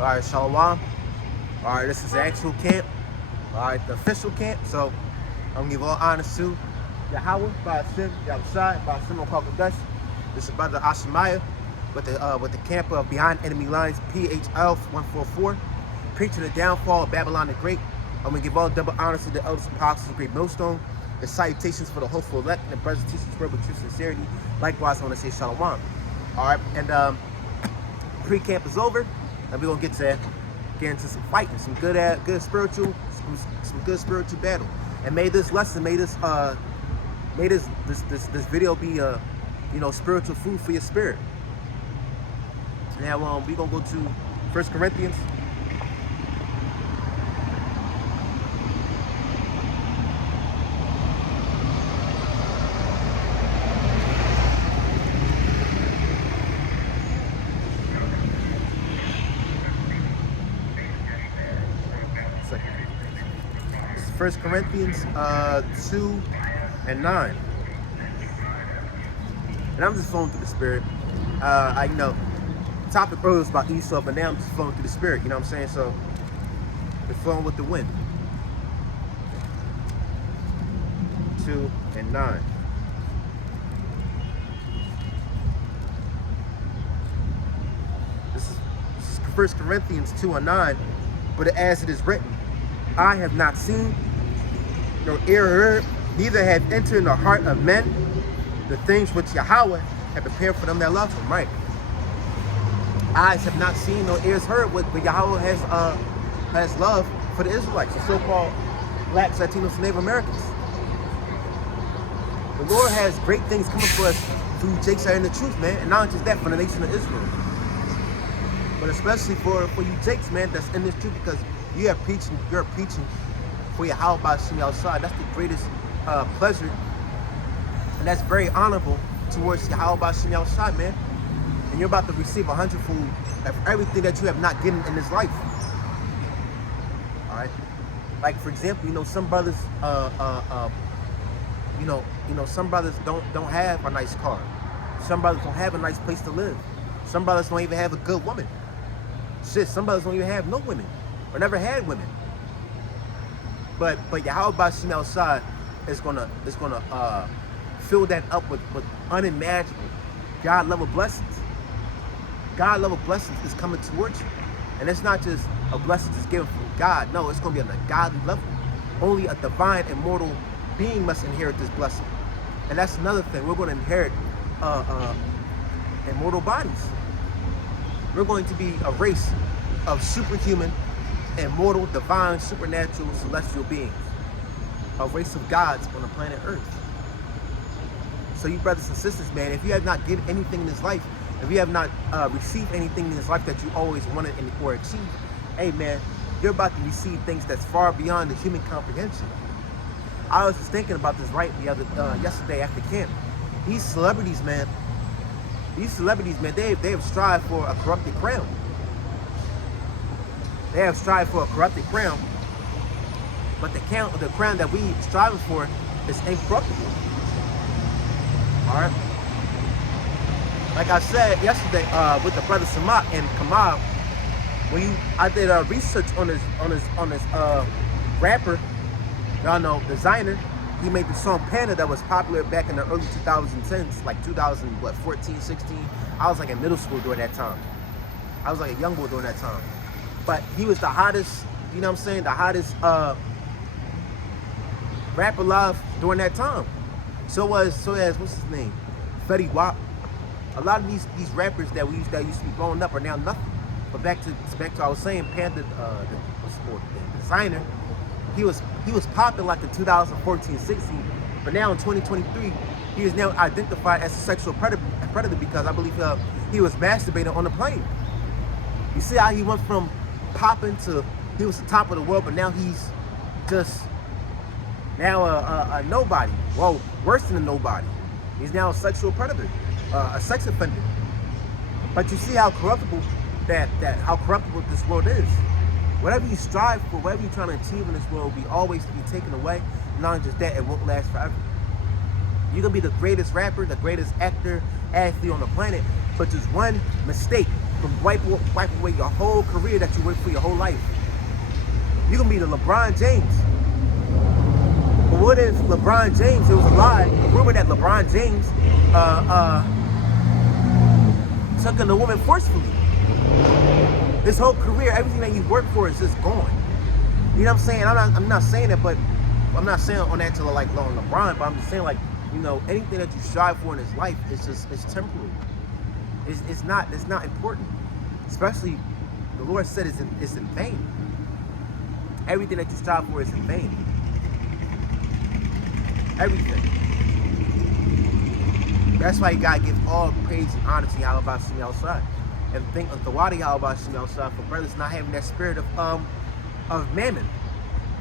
All right, Shalom. All right, this is the actual camp. All right, the official camp. So I'm gonna give all honors to Yahweh, Ba'ashem, Yahushai, Ba'ashem Okakodesh. This is Brother Ashemaiah with the camp of Behind Enemy Lines, PHL 144, preaching the downfall of Babylon the Great. I'm gonna give all double honors to the elders and apostles of Great Millstone, the salutations for the hopeful elect, and the brothers and teachers spread with true sincerity. Likewise, I want to say Shalom. All right, and pre-camp is over, and we're gonna get into some fighting, some good spiritual battle. And may this lesson, may this video be spiritual food for your spirit. Now we're gonna go to 1 Corinthians. This is 1 Corinthians 2 and 9. And I'm just flowing through the spirit. The topic earlier was about Esau, but now I'm just flowing through the spirit, you know what I'm saying? So we're flowing with the wind. 2 and 9. This is 1 Corinthians 2 and 9. But as it is written, I have not seen, nor ear heard, neither have entered in the heart of men the things which Yahweh have prepared for them that love him. Right? Eyes have not seen, nor ears heard what Yahweh has love for the Israelites, the so-called blacks, Latinos, and Native Americans. The Lord has great things coming for us through Jake sharing the truth, man, and not just that, for the nation of Israel, but especially for you Jakes, man, that's in this truth, because you're preaching for Yahweh Ba'ashem outside. That's the greatest pleasure, and that's very honorable towards Yahweh Ba'ashem outside, man. And you're about to receive 100-fold of everything that you have not given in this life. All right. Like for example, some brothers, some brothers don't have a nice car. Some brothers don't have a nice place to live. Some brothers don't even have a good woman. Shit, some brothers don't even have no women, or never had women. But Yahweh Ba'ashem outside is gonna fill that up with unimaginable God level blessings. God level blessings is coming towards you. And it's not just a blessing that's given from God. No, it's going to be on a godly level. Only a divine, immortal being must inherit this blessing. And that's another thing. We're going to inherit immortal bodies. We're going to be a race of superhuman, immortal, divine, supernatural, celestial beings. A race of gods on the planet Earth. So you brothers and sisters, man, if you have not given anything in this life, if you have not received anything in this life that you always wanted or achieved, hey man, you're about to receive things that's far beyond the human comprehension. I was just thinking about this yesterday after camp. These celebrities, man, they have strived for a corrupted crown. They have strived for a corrupted crown, but the crown that we striving for is incorruptible. All right. Like I said yesterday with the brother Samat and Kamal, I did research on this rapper, y'all know, designer. He made the song Panda that was popular back in the early 2010s, like 2014, 16. I was like in middle school during that time. I was like a young boy during that time. But he was the hottest, you know what I'm saying, the hottest rapper alive during that time. So as what's his name? Fetty Wap. A lot of these rappers that used to be blowing up are now nothing. But back to I was saying, Panda, the designer, he was popping like in 2014, 16. But now in 2023, he is now identified as a sexual predator because I believe he was masturbating on the plane. You see how he went from popping to he was the top of the world, but now he's just a nobody. Well, worse than a nobody. He's now a sexual predator, a sex offender. But you see how corruptible how corruptible this world is. Whatever you strive for, whatever you're trying to achieve in this world will be always to be taken away. Not just that, it won't last forever. You're gonna be the greatest rapper, the greatest actor, athlete on the planet, but just one mistake from wipe away your whole career that you worked for your whole life. You can be the LeBron James. But what if LeBron James, it was a lie, a rumor that LeBron James took in a woman forcefully. His whole career, everything that you worked for is just gone. You know what I'm saying? I'm not saying that, but I'm not saying on that to like on LeBron, but I'm just saying like, you know, anything that you strive for in his life is it's temporary. It's not important. Especially the Lord said it's in vain. Everything that you strive for is in vain. Everything. That's why you gotta give all praise and honor to Yahweh Shemi outside. And think of the water Yahweh Shemi outside for brothers not having that spirit of mammon.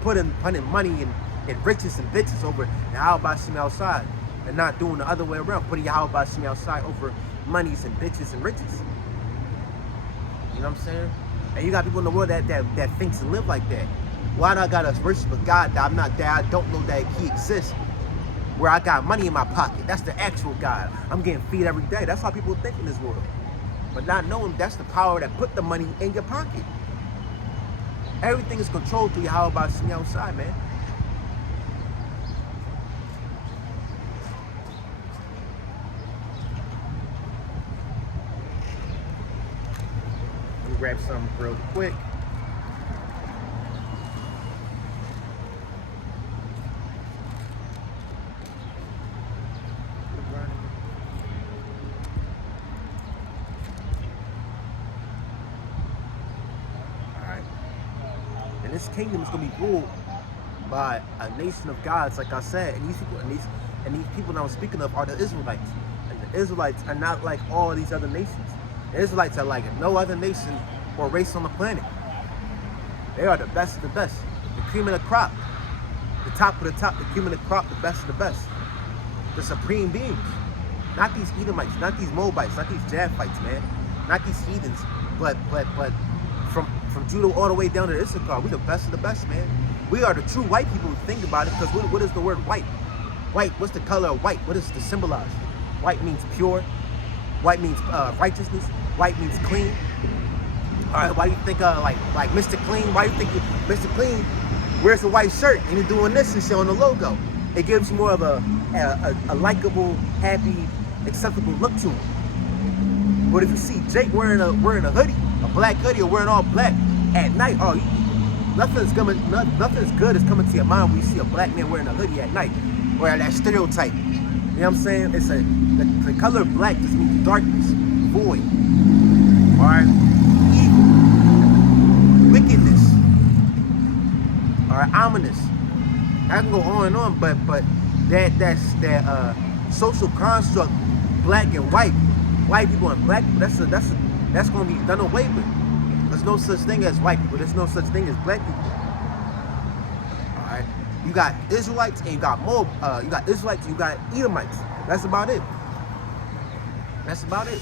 Putting money and riches and bitches over Yahweh Shemi outside. And not doing the other way around, putting Yahweh Shemi outside over monies and bitches and riches. You know what I'm saying? And you got people in the world that thinks and live like that. Why not gotta worship a God that I don't know that he exists, where I got money in my pocket? That's the actual God. I'm getting feed every day. That's how people think in this world. But not knowing that's the power that put the money in your pocket. Everything is controlled through Yahweh Shemi outside, man. Let me grab something real quick. And this kingdom is going to be ruled by a nation of gods, like I said. And these people that I'm speaking of are the Israelites. And the Israelites are not like all these other nations. The Israelites are like no other nation or race on the planet. They are the best of the best. The cream of the crop. The top of the top, the cream of the crop, the best of the best. The supreme beings. Not these Edomites, not these Moabites, not these Japhites, man. Not these heathens, but from Judah all the way down to Issachar, we're the best of the best, man. We are the true white people who think about it, because what is the word white? White, what's the color of white? What does it symbolize? White means pure. White means righteousness. White means clean. All right, why do you think like Mr. Clean? Why do you think Mr. Clean wears a white shirt and he's doing this and showing the logo? It gives you more of a likable, happy, acceptable look to him. But if you see Jake wearing a hoodie, a black hoodie, or wearing all black at night, nothing's good is coming to your mind when you see a black man wearing a hoodie at night, or that stereotype. You know what I'm saying? It's the color of black just means darkness, void, all right, evil, wickedness, all right, ominous. I can go on and on, but that's social construct, black and white people and black people. That's gonna be done away with. There's no such thing as white people. There's no such thing as black people. All right, you got Israelites and you got Israelites and you got Edomites. That's about it. That's about it.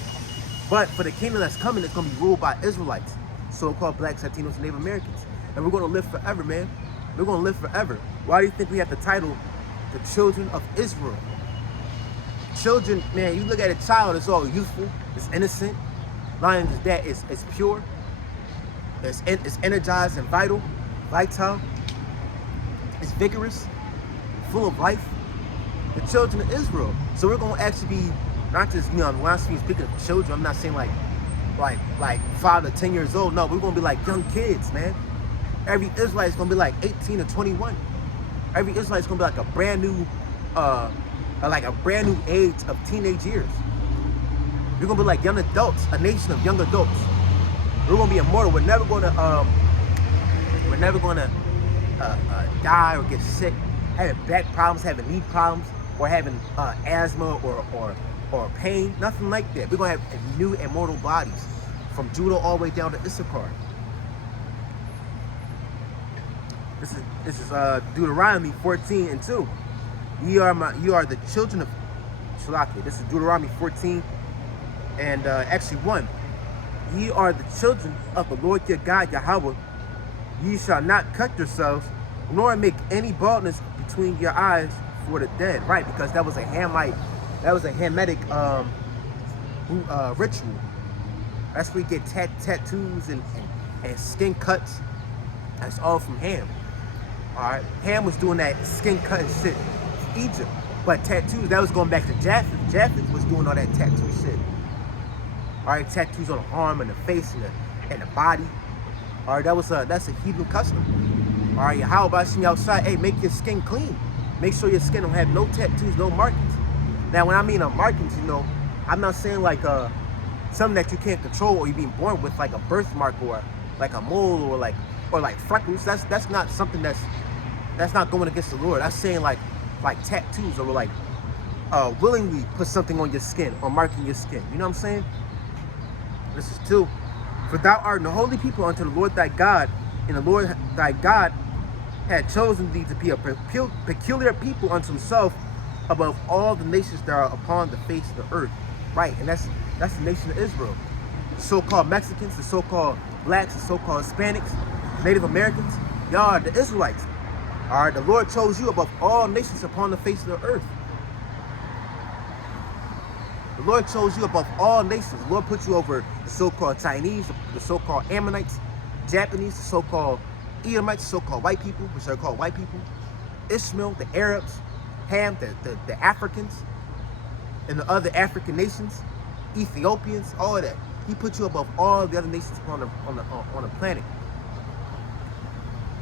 But for the kingdom that's coming, it's gonna be ruled by Israelites, so-called blacks, Latinos, and Native Americans, and we're gonna live forever, man. We're gonna live forever. Why do you think we have the title, the children of Israel? Children, man, you look at a child, it's all youthful, it's innocent. Lion is that it's pure, it's energized and vital, it's vigorous, full of life. The children of Israel. So we're gonna actually be not just, when I speak of children, I'm not saying like 5 to 10 years old. No, we're gonna be like young kids, man. Every Israelite is gonna be like 18 to 21. Every Israelite is gonna be like a brand new age of teenage years. We're gonna be like young adults, a nation of young adults. We're gonna be immortal. We're never gonna die or get sick, having back problems, having knee problems, or having asthma or pain. Nothing like that. We're gonna have new immortal bodies, from Judah all the way down to Issachar. This is Deuteronomy 14:2. You are the children of Shalaki. This is Deuteronomy 14 and actually 1. Ye are the children of the Lord your God Yahweh. Ye shall not cut yourselves, nor make any baldness between your eyes for the dead. Right, because that was a Hamitic ritual. That's where you get tattoos and skin cuts. That's all from Ham. All right, Ham was doing that skin cut shit in Egypt, but tattoos, that was going back to Japheth. Japheth was doing all that tattoo shit. All right, tattoos on the arm and the face and the body. All right, that's a heathen custom. All right, how about you outside? Hey, make your skin clean. Make sure your skin don't have no tattoos, no markings. Now, when I mean markings, I'm not saying like something that you can't control or you're being born with, like a birthmark or like a mole or like freckles. That's not something that's not going against the Lord. That's saying like tattoos or like willingly put something on your skin or marking your skin. You know what I'm saying? This is 2. For thou art the holy people unto the Lord thy God, and the Lord thy God had chosen thee to be a peculiar people unto himself above all the nations that are upon the face of the earth. Right, and that's the nation of Israel. The so-called Mexicans, the so-called blacks, the so-called Hispanics, Native Americans, y'all are the Israelites. All right, the Lord chose you above all nations upon the face of the earth. The Lord chose you above all nations. The Lord put you over the so-called Chinese, the so-called Ammonites, Japanese, the so-called Edomites, the so-called white people, which are called white people, Ishmael, the Arabs, Ham, the Africans, and the other African nations, Ethiopians, all of that. He put you above all the other nations on the planet.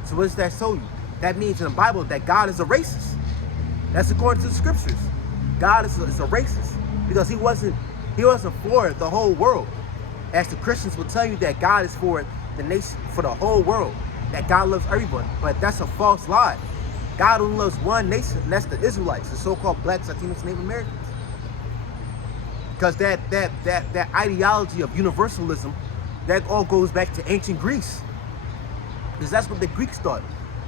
So what does that show you? That means in the Bible that God is a racist. That's according to the scriptures. God is a racist because he wasn't for the whole world. As the Christians will tell you that God is for the nation, for the whole world, that God loves everyone, but that's a false lie. God only loves one nation, and that's the Israelites, the so-called blacks, Latinos, Native Americans. Because that ideology of universalism, that all goes back to ancient Greece. Because that's what the Greeks thought.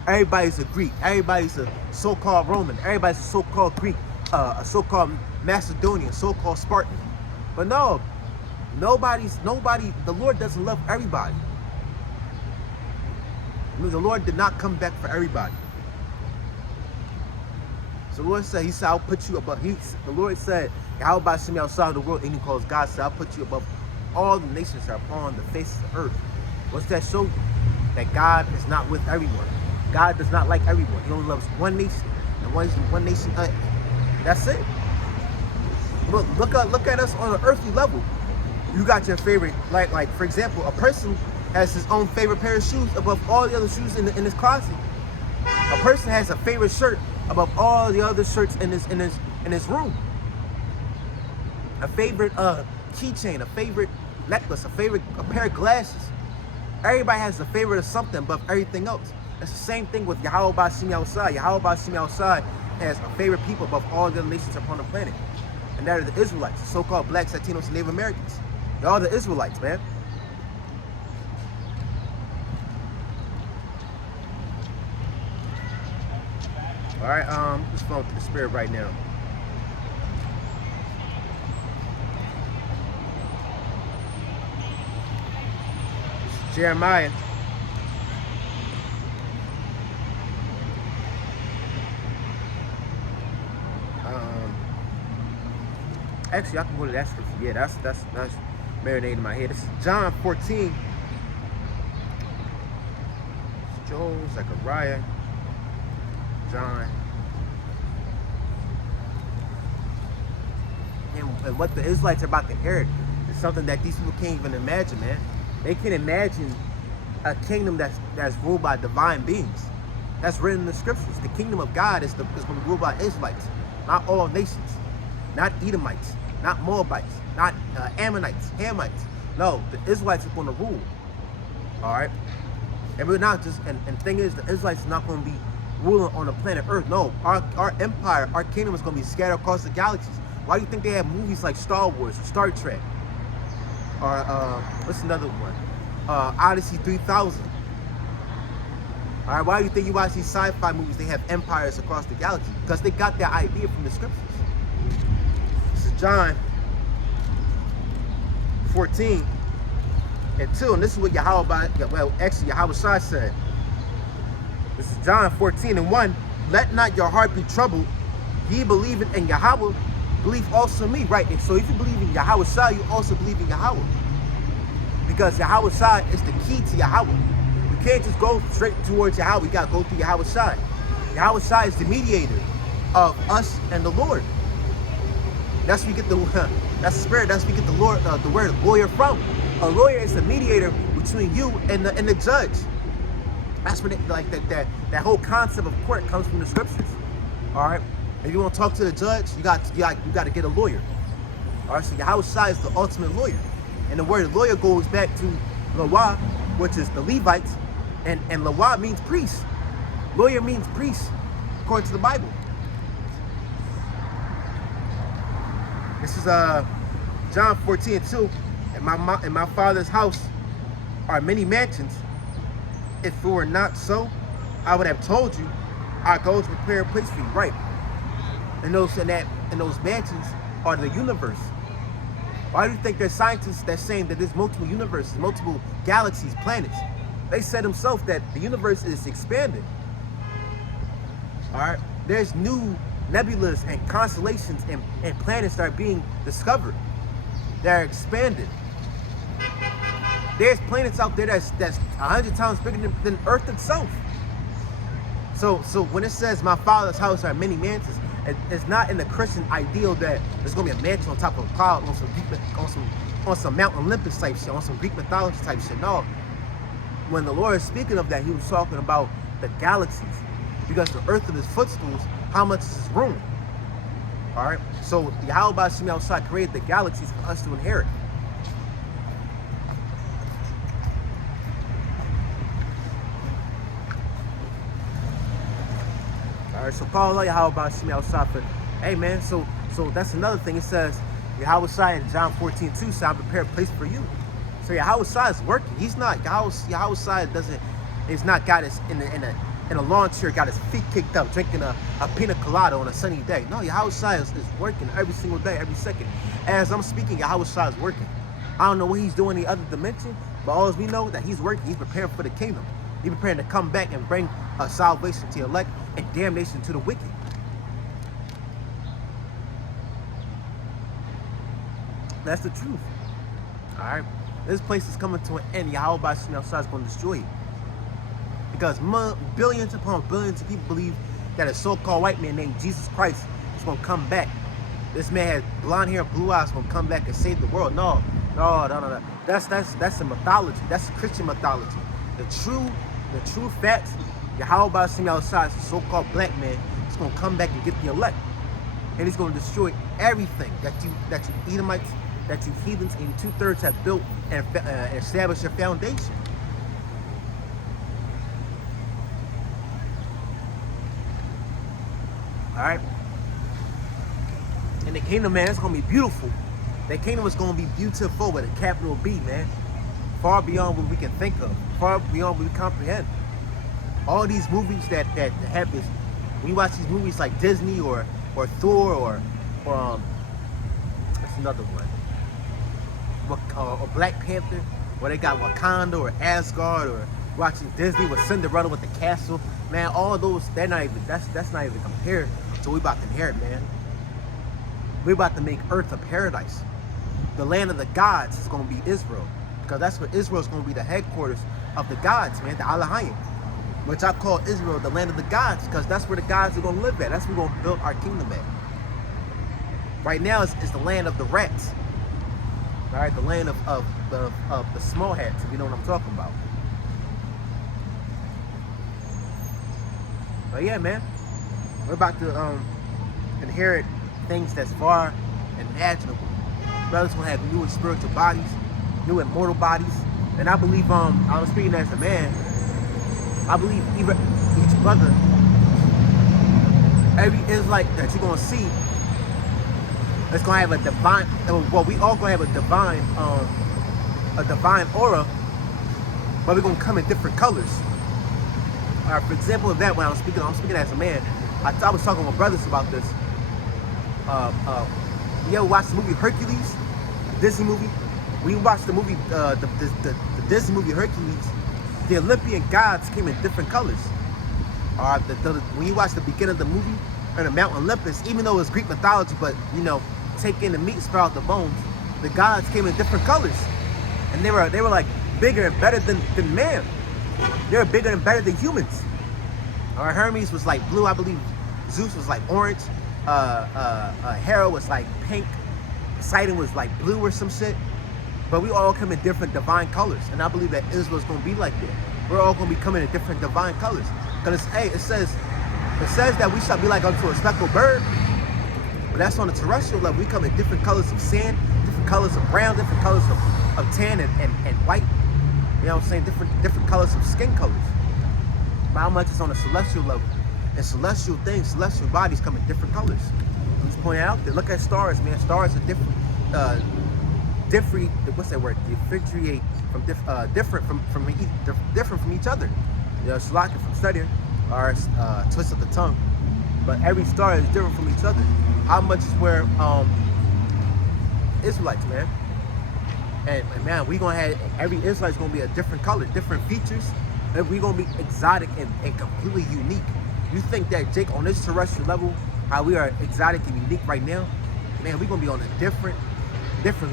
Everybody's a Greek. Everybody's a so-called Roman. Everybody's a so-called Greek, a so-called Macedonian, so-called Spartan. But no, nobody. The Lord doesn't love everybody. The Lord did not come back for everybody. So the Lord said, He said, I'll put you above. The Lord said, how about Shemi outside of the world? And He calls God said, I'll put you above all the nations that are upon the face of the earth. What's that show you? That God is not with everyone. God does not like everyone. He only loves one nation, and one nation. That's it. Look at us on an earthly level. You got your favorite, like for example, a person has his own favorite pair of shoes above all the other shoes in his closet. A person has a favorite shirt above all the other shirts in his room. A favorite keychain, a favorite necklace, a pair of glasses. Everybody has a favorite of something above everything else. It's the same thing with Yahweh Bashimi outside. Yahweh Bashimi outside has a favorite people above all the other nations upon the planet. And that are the Israelites, the so-called blacks, Latinos, and Native Americans. Y'all the Israelites, man. All right, let's flow to the Spirit right now. Jeremiah. Actually, I can go to that scripture. Yeah, that's marinating in my head. This is John 14. It's Joel, Zechariah, John. And what the Israelites are about to inherit is something that these people can't even imagine, man. They can't imagine a kingdom that's ruled by divine beings. That's written in the scriptures. The kingdom of God is going to be ruled by Israelites, not all nations, not Edomites, not Moabites, not Ammonites, Hamites. No, the Israelites are going to rule. All right, and we're not just. And the thing is, the Israelites are not going to be ruling on the planet Earth. No, our empire, our kingdom is going to be scattered across the galaxies. Why do you think they have movies like Star Wars or Star Trek? Or what's another one? Odyssey 3000. All right, why do you think you watch these sci-fi movies? They have empires across the galaxy because they got their idea from the scriptures. This is John 14 and 2, and this is what Yahweh Shai said. This is John 14 and 1. Let not your heart be troubled. Ye believe in Yahweh, believe also in me. Right, and so if you believe in Yahweh Shai, you also believe in Yahweh. Because Yahweh Shai is the key to Yahweh. You can't just go straight towards Yahweh. You got to go through Yahweh Shai. Yahweh Shai is the mediator of us and the Lord. That's where you get the that's the spirit. That's where you get the word lawyer from. A lawyer is the mediator between you and the judge. That's what that whole concept of court comes from the scriptures. All right. If you want to talk to the judge, you got to get a lawyer. All right. So Yahweh Shai is the ultimate lawyer, and the word lawyer goes back to Lawah, which is the Levites, and Lawah means priest. Lawyer means priest, according to the Bible. This is John 14:2. In my Father's house are many mansions. If it were not so, I would have told you. I go to prepare a place for you, right? And those mansions are the universe. Why do you think there's scientists that's saying that there's multiple universes, multiple galaxies, planets? They said themselves that the universe is expanding. All right, there's new nebulas and constellations and planets that are being discovered. They're expanding. There's planets out there that's 100 times bigger than Earth itself. So when it says my Father's house are many mansions, it's not in the Christian ideal that there's gonna be a mansion on top of a cloud on some Mount Olympus type shit, on some Greek mythology type shit. No. When the Lord is speaking of that, he was talking about the galaxies. Because the earth of his footstools, how much is his room? All right. So Yahweh Shem outside created the galaxies for us to inherit. All right. So call Yahweh Shem outside for. Hey man. So that's another thing. It says Yahweh Shai in John 14:2 said, "I prepare a place for you." So Yahweh Shai is working. He's not Yahweh Shai doesn't. He's not got us in a lawn chair, got his feet kicked up, drinking a pina colada on a sunny day. No, Yahweh Shai is working every single day, every second. As I'm speaking, Yahweh Shai is working. I don't know what he's doing in the other dimension, but all we know that he's working. He's preparing for the kingdom. He's preparing to come back and bring salvation to the elect and damnation to the wicked. That's the truth. All right, this place is coming to an end. Yahweh Shem Shai is going to destroy it. Because billions upon billions of people believe that a so-called white man named Jesus Christ is going to come back. This man has blonde hair, blue eyes, going to come back and save the world. No. That's a mythology. That's a Christian mythology. The true facts, Yahweh Shem Shai is a so-called black man. He's going to come back and get the elect, and he's going to destroy everything that you Edomites, that you heathens, and 2/3 have built and established your foundation. All right, and the kingdom, man, it's gonna be beautiful. The kingdom is gonna be beautiful with a capital B, man. Far beyond what we can think of, far beyond what we comprehend. All these movies that have this, when you watch these movies like Disney or Thor or what's another one? Or Black Panther, where they got Wakanda or Asgard, or watching Disney with Cinderella with the castle, man. All those, that's not even compared. So we about to inherit, man. We're about to make earth a paradise. The land of the gods is going to be Israel. Because that's where Israel is going to be the headquarters of the gods, man, the Alahayim. Which I call Israel the land of the gods, because that's where the gods are going to live at. That's where we're going to build our kingdom at. Right now, it's the land of the rats. All right, the land of the small hats, if you know what I'm talking about. But yeah, man. We're about to inherit things that's far imaginable. Brothers will have new spiritual bodies, new immortal bodies. And I believe, I was speaking as a man, I believe each brother, every Israelite that you're going to see, it's going to have a divine, well, we all going to have a divine aura, but we're going to come in different colors. For example of that, when I'm speaking as a man, I was talking with brothers about this. You ever watched the movie Hercules, the Disney movie? When you watch the movie, the Disney movie Hercules, the Olympian gods came in different colors. When you watch the beginning of the movie, on the Mount Olympus, even though it's Greek mythology, but you know, take in the meat, sprout out the bones, the gods came in different colors. and they were like bigger and better than man. They were bigger and better than humans. Or Hermes was like blue, I believe. Zeus was like orange. Hera was like pink. Poseidon was like blue or some shit. But we all come in different divine colors, and I believe that Israel's gonna be like that. We're all gonna be coming in different divine colors. Because it says that we shall be like unto a speckled bird. But that's on the terrestrial level. We come in different colors of sand, different colors of brown, different colors of tan and white. You know what I'm saying? Different colors of skin colors. But how much is on the celestial level? And celestial things, celestial bodies come in different colors. I'm just pointing out there. Look at stars, man. Stars are different. What's that word? Differentiate from different from each other. You know, Shalaka from studying, or twist of the tongue. But every star is different from each other. How much is where Israelites, man? And man, we gonna have every Israelite's gonna be a different color, different features, and we gonna be exotic and completely unique. You think that, Jake, on this terrestrial level, how we are exotic and unique right now, man, we gonna be on a different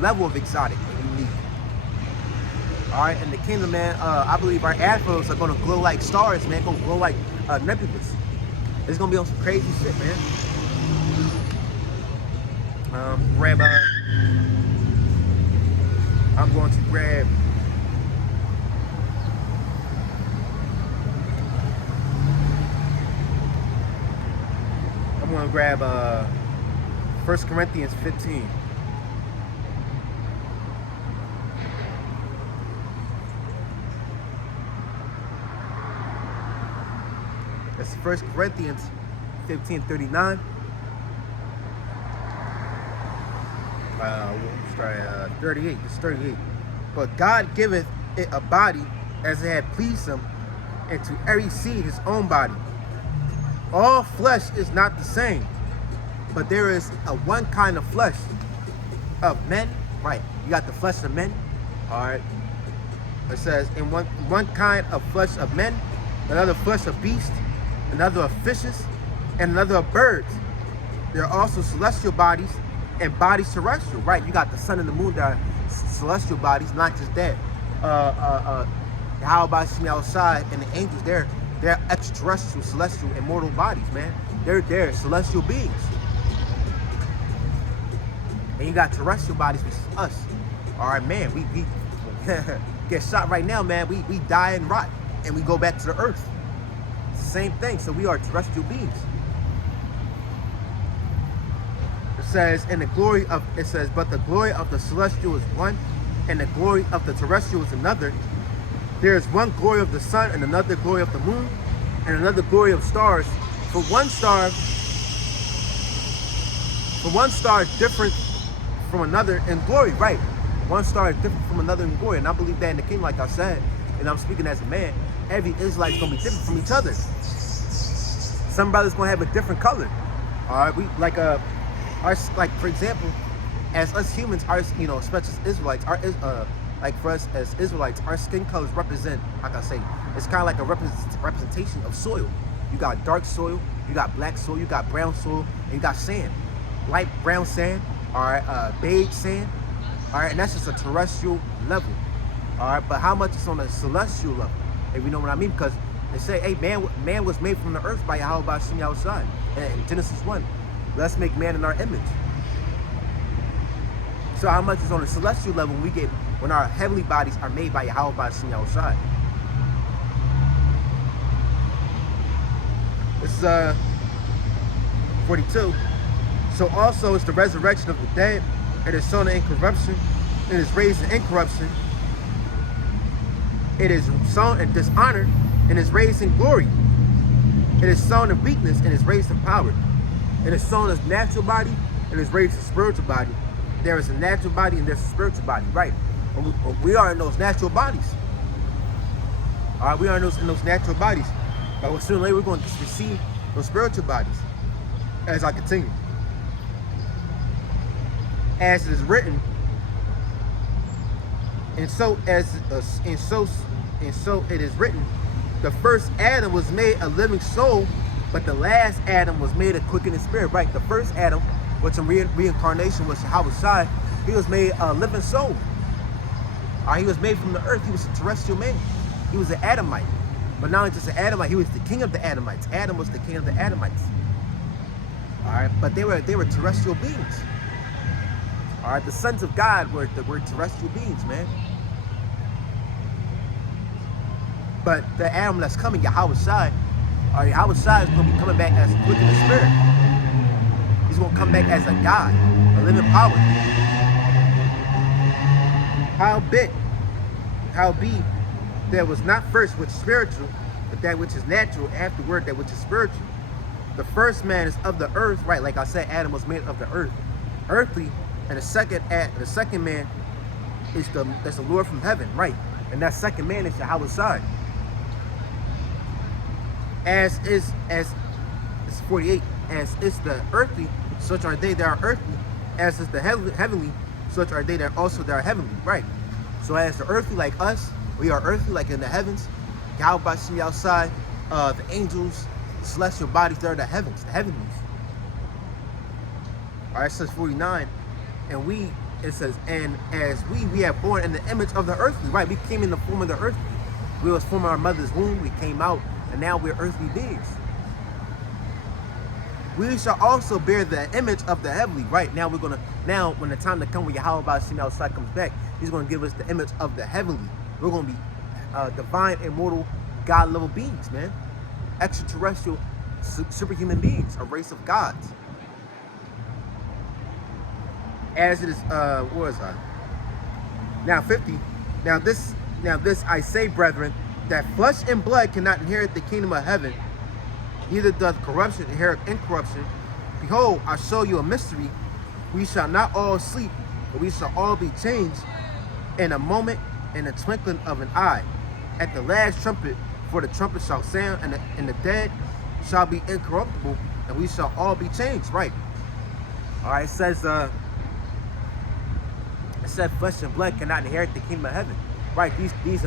level of exotic and unique. All right, in the kingdom, man, I believe our afros are gonna glow like stars, man, gonna glow like nebulas. It's gonna be on some crazy shit, man. I'm going to grab I'm going to grab 1 Corinthians 15. That's 1 Corinthians 15:39. We'll start at 38. It's 38. But God giveth it a body as it had pleased him, and to every seed his own body. All flesh is not the same, but there is a one kind of flesh of men. Right, you got the flesh of men. All right. It says, in one kind of flesh of men, another flesh of beasts, another of fishes, and another of birds. There are also celestial bodies and bodies terrestrial. Right, you got the sun and the moon that are celestial bodies, not just that. How about Shemi outside and the angels? They're extraterrestrial, celestial, immortal bodies, man. They're celestial beings. And you got terrestrial bodies, which is us. All right, man, we get shot right now, man. We die and rot, and we go back to the earth. It's the same thing. So we are terrestrial beings. It says, but the glory of the celestial is one, and the glory of the terrestrial is another. There is one glory of the sun, and another glory of the moon, and another glory of stars. For one star different from another in glory, right? One star is different from another in glory, and I believe that in the kingdom, like I said, and I'm speaking as a man. Every Israelite is gonna be different from each other. Some brothers gonna have a different color. All right, we like for example, as us humans, especially as Israelites, like for us as Israelites, our skin colors represent, how can I say, it's kind of like a representation of soil. You got dark soil, you got black soil, you got brown soil, and you got sand. Light brown sand, all right, beige sand, all right, and that's just a terrestrial level, all right. But how much is on a celestial level, if you know what I mean? Because they say, hey, man was made from the earth by Yahweh by Shemi outside. In Genesis 1, let's make man in our image. So how much is on a celestial level when our heavenly bodies are made by Yahweh by Shemi outside? This is 42. So also is the resurrection of the dead. It is sown in incorruption. It is raised in incorruption. It is sown in dishonor and is raised in glory. It is sown in weakness and is raised in power. It is sown as natural body and is raised as spiritual body. There is a natural body and there's a spiritual body, right? We are in those natural bodies. All right, we are in those natural bodies. But sooner or later, we're going to receive those spiritual bodies. As I continue. As it is written, and so it is written, the first Adam was made a living soul, but the last Adam was made a quickening spirit. Right, the first Adam, which in reincarnation was Yahweh Shai, he was made a living soul. He was made from the earth. He was a terrestrial man. He was an Adamite. But not just an Adamite, he was the king of the Adamites. Adam was the king of the Adamites. All right, but they were terrestrial beings. All right, the sons of God were terrestrial beings, man. But the Adam that's coming, Yahweh Shai, Yahweh Shai is going to be coming back as quick in the spirit. He's going to come back as a God, a living power. Howbeit, there was not first which is spiritual, but that which is natural, afterward that which is spiritual. The first man is of the earth, right? Like I said, Adam was made of the earth, earthly, and the second man is that's the Lord from heaven, right? And that second man is Yahweh Shai. As it's 48, as is the earthly, such are they that are earthly. As is the heavenly, such are they that also that are heavenly, right? So as the earthly, like us, we are earthly, like in the heavens. Yahweh see outside, the angels, celestial bodies, they are the heavens, the heavenlies. All right, it says 49, and it says, and as we have born in the image of the earthly, right? We came in the form of the earthly. We was from our mother's womb, we came out, and now we're earthly beings. We shall also bear the image of the heavenly, right? Now when the time to come when Yahweh Bashim outside comes back, he's going to give us the image of the heavenly. We're going to be divine, immortal, God-level beings, man. Extraterrestrial, superhuman beings, a race of gods. As it is, where was I? Now 50. Now this I say, brethren, that flesh and blood cannot inherit the kingdom of heaven, neither doth corruption inherit incorruption. Behold, I show you a mystery. We shall not all sleep, but we shall all be changed in a moment, in the twinkling of an eye. At the last trumpet, for the trumpet shall sound, and the dead shall be incorruptible, and we shall all be changed. Right. All right, it said flesh and blood cannot inherit the kingdom of heaven. Right, these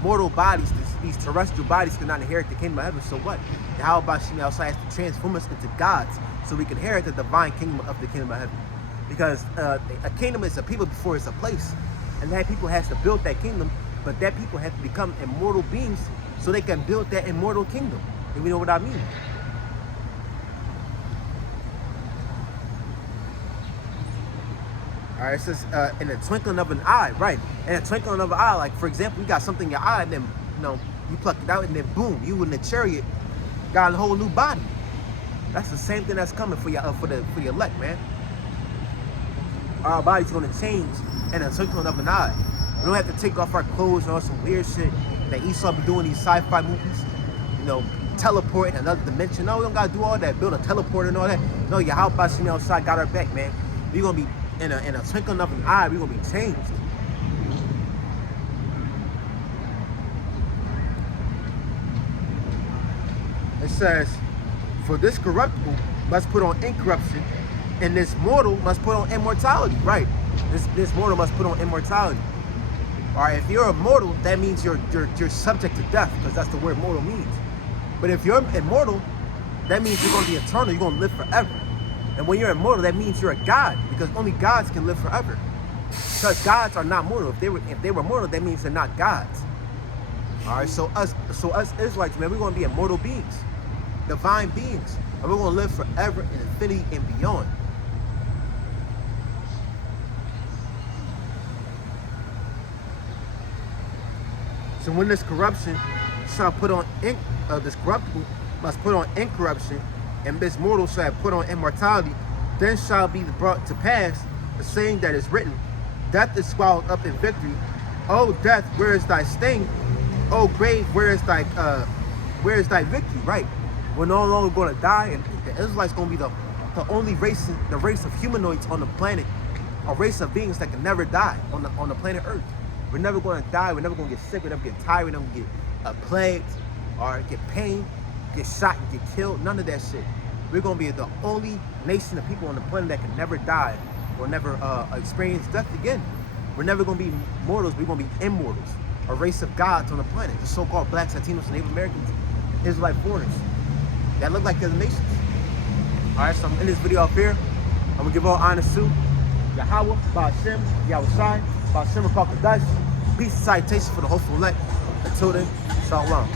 mortal bodies, these terrestrial bodies cannot inherit the kingdom of heaven. So what? How about Shemi outside has to transform us into gods so we can inherit the divine kingdom of the kingdom of heaven? Because a kingdom is a people before it's a place. And that people has to build that kingdom, but that people have to become immortal beings so they can build that immortal kingdom. And we know what I mean. All right, it says in the twinkling of an eye, right? In the twinkling of an eye, like for example, you got something in your eye, and then you pluck it out, and then boom, you in the chariot got a whole new body. That's the same thing that's coming for your for the elect, man. Our body's gonna change in the twinkling of an eye. We don't have to take off our clothes and all some weird shit that Esau be doing these sci-fi movies. Teleport in another dimension. No, we don't gotta do all that. Build a teleporter and all that. No, Yahweh Bashim outside got our back, man. We gonna be in a twinkling of an eye, we're going to be changed. It says, for this corruptible must put on incorruption, and this mortal must put on immortality. Right. This mortal must put on immortality. All right, if you're immortal, that means you're subject to death, because that's the word mortal means. But if you're immortal, that means you're going to be eternal, you're going to live forever. And when you're immortal, that means you're a god, because only gods can live forever. Because gods are not mortal. If they were mortal, that means they're not gods. All right, so us Israelites, man, we're going to be immortal beings, divine beings, and we're going to live forever in infinity and beyond. So when this corruption shall put on this corruptible must put on incorruption, and this mortal shall have put on immortality, then shall be brought to pass the saying that is written, death is swallowed up in victory. O death, where is thy sting? O grave, where is thy victory? Right. We're no longer going to die, and the Israelites going to be the only race, the race of humanoids on the planet, a race of beings that can never die on the planet Earth. We're never going to die. We're never going to get sick. We're never get tired. We're never going to get plagued or get pain, get shot, and get killed. None of that shit. We're going to be the only nation of people on the planet that can never die or never experience death again. We're never going to be mortals. We're going to be immortals, a race of gods on the planet. The so-called blacks, Latinos, and Native Americans, Israelite foreigners that look like other nations. All right, so I'm in this video up here. I'm going to give all honor to Yahweh, Ba'ashem, Yahweh Shai, Shimmer Dust. Peace and citation for the hopeful elect. Until then, shalom.